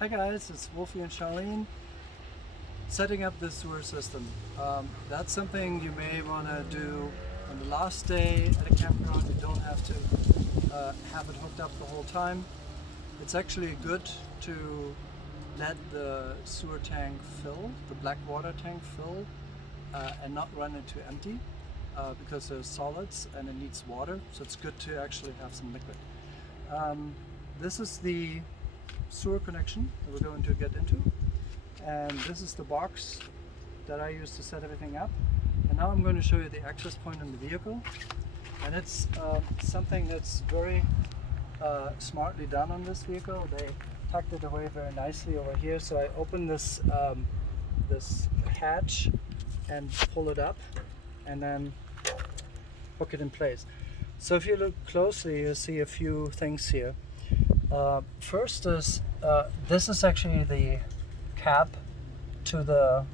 Hi guys, it's Wolfie and Charlene setting up the sewer system. That's something you may want to do on the last day at a campground. You don't have to have it hooked up the whole time. It's actually good to let the sewer tank fill, the black water tank fill, and not run into empty because there's solids and it needs water, so it's good to actually have some liquid. This is the sewer connection that we're going to get into, and this is the box that I use to set everything up. And now I'm going to show you the access point in the vehicle, and it's something that's very smartly done on this vehicle. They tucked it away very nicely over here, so I open this this hatch and pull it up and then hook it in place. So if you look closely, you'll see a few things here. First is this is actually the cap to the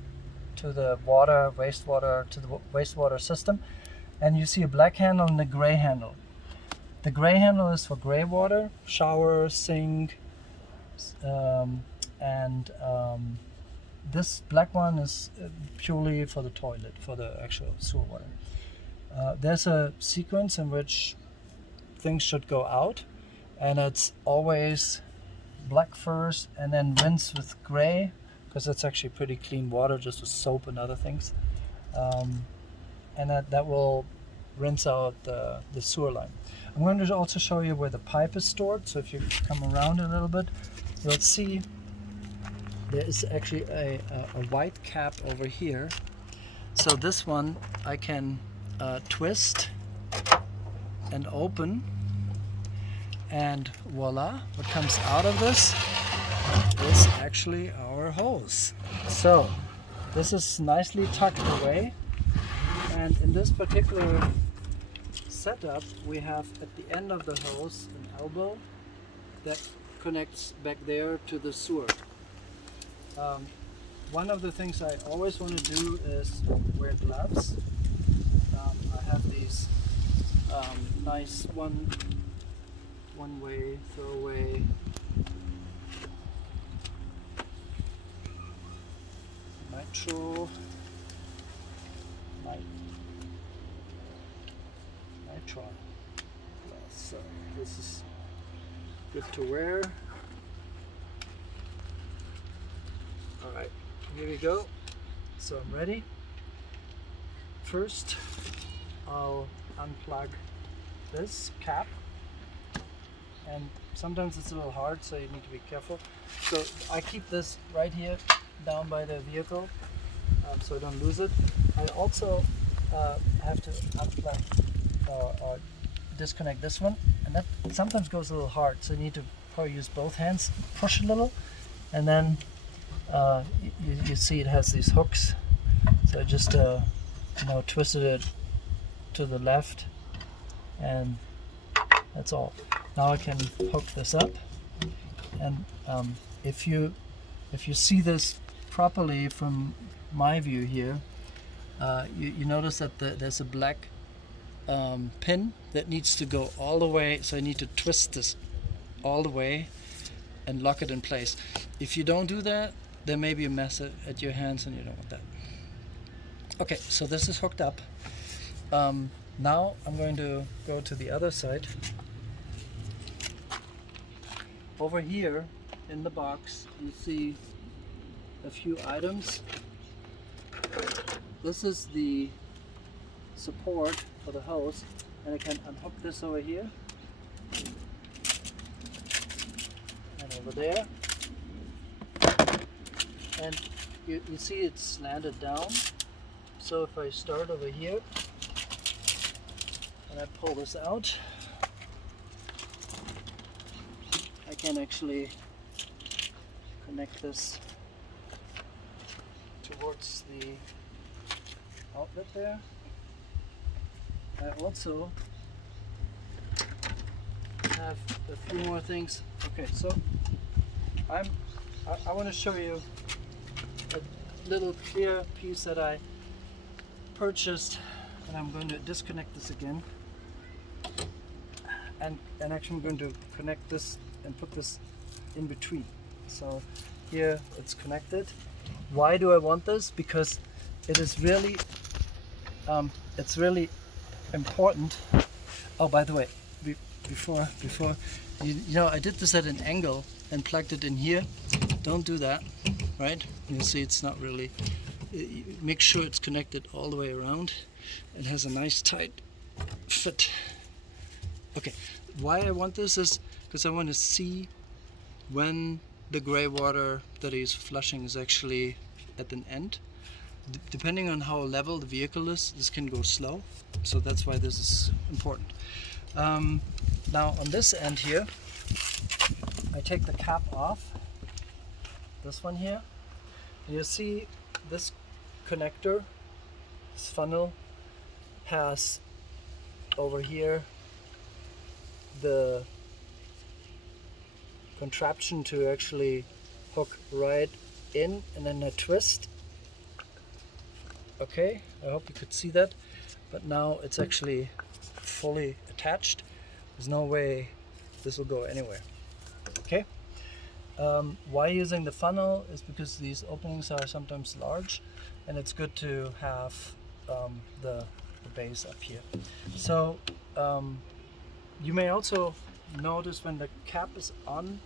wastewater system, and you see a black handle and a gray handle. The gray handle is for gray water, shower, sink, and this black one is purely for the toilet, for the actual sewer water. There's a sequence in which things should go out, and it's always black first and then rinse with gray, because it's actually pretty clean water, just with soap and other things, and that will rinse out the sewer line. I'm going to also show you where the pipe is stored. So if you come around a little bit, you'll see there is actually a white cap over here. So this one I can twist and open, and voila, what comes out of this is actually our hose. So this is nicely tucked away, and in this particular setup we have at the end of the hose an elbow that connects back there to the sewer. One of the things I always want to do is wear gloves. I have these nice one-way throwaway nitron gloves. So this is good to wear. Alright, here we go. So I'm ready. First, I'll unplug this cap, and sometimes it's a little hard, so you need to be careful. So I keep this right here down by the vehicle, so I don't lose it. I also have to unplug or disconnect this one, and that sometimes goes a little hard, so you need to probably use both hands, push a little, and then you see it has these hooks. So I just twisted it to the left, and that's all. Now I can hook this up, and if you see this properly from my view here, you notice that there's a black pin that needs to go all the way, so I need to twist this all the way and lock it in place. If you don't do that, there may be a mess at your hands, and you don't want that. Okay, so this is hooked up. Now I'm going to go to the other side. Over here in the box you see a few items. This is the support for the hose, and I can unhook this over here and over there, and you see it's slanted down. So if I start over here and I pull this out, I can actually connect this towards the outlet there. I also have a few more things. Okay, so I want to show you a little clear piece that I purchased, and I'm going to disconnect this again, and actually I'm going to connect this and put this in between. So here it's connected. Why do I want this? Because it is really, it's really important. Oh, by the way, before you know, I did this at an angle and plugged it in here. Don't do that, right? You see, it's not really. Make sure it's connected all the way around. It has a nice tight fit. Okay, why I want this is because I want to see when the gray water that he's flushing is actually at an end. Depending on how level the vehicle is, this can go slow, so that's why this is important. Now on this end here, I take the cap off, this one here, and you see this connector, this funnel, has over here the contraption to actually hook right in and then a twist. Okay, I hope you could see that, but now it's actually fully attached. There's no way this will go anywhere. Okay, why using the funnel is because these openings are sometimes large, and it's good to have the base up here. So you may also notice when the cap is on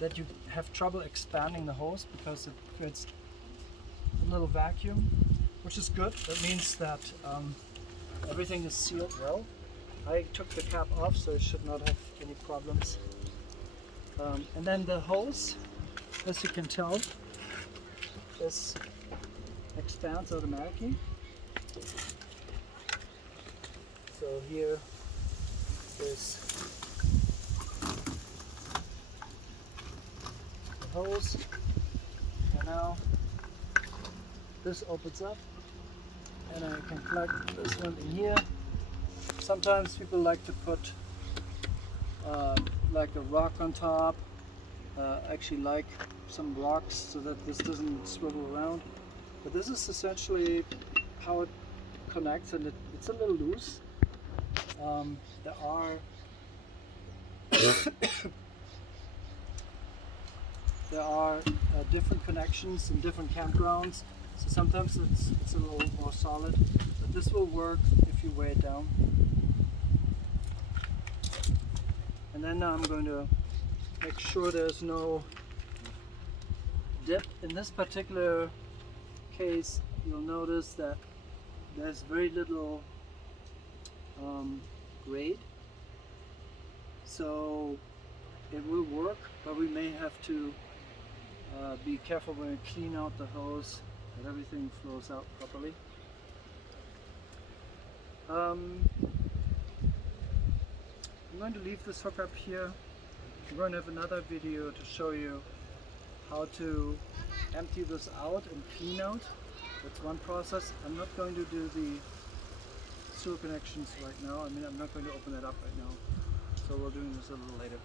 that you have trouble expanding the hose because it creates a little vacuum, which is good. That means that everything is sealed well. I took the cap off, so it should not have any problems. And then the hose, as you can tell, this expands automatically. So here is the hose, and now this opens up, and I can plug this one in here. Sometimes people like to put like a rock on top. I actually like some rocks so that this doesn't swivel around. But this is essentially how it connects, and it's a little loose. There are there are different connections in different campgrounds, so sometimes it's a little more solid, but this will work if you weigh it down. And then now I'm going to make sure there's no dip. In this particular case, you'll notice that there's very little grade, so it will work, but we may have to be careful when we clean out the hose that everything flows out properly. I'm going to leave this hook up here. We're going to have another video to show you how to empty this out and clean out. That's one process. I'm not going to do the sewer connections right now. I mean, I'm not going to open that up right now. So we're doing this a little later.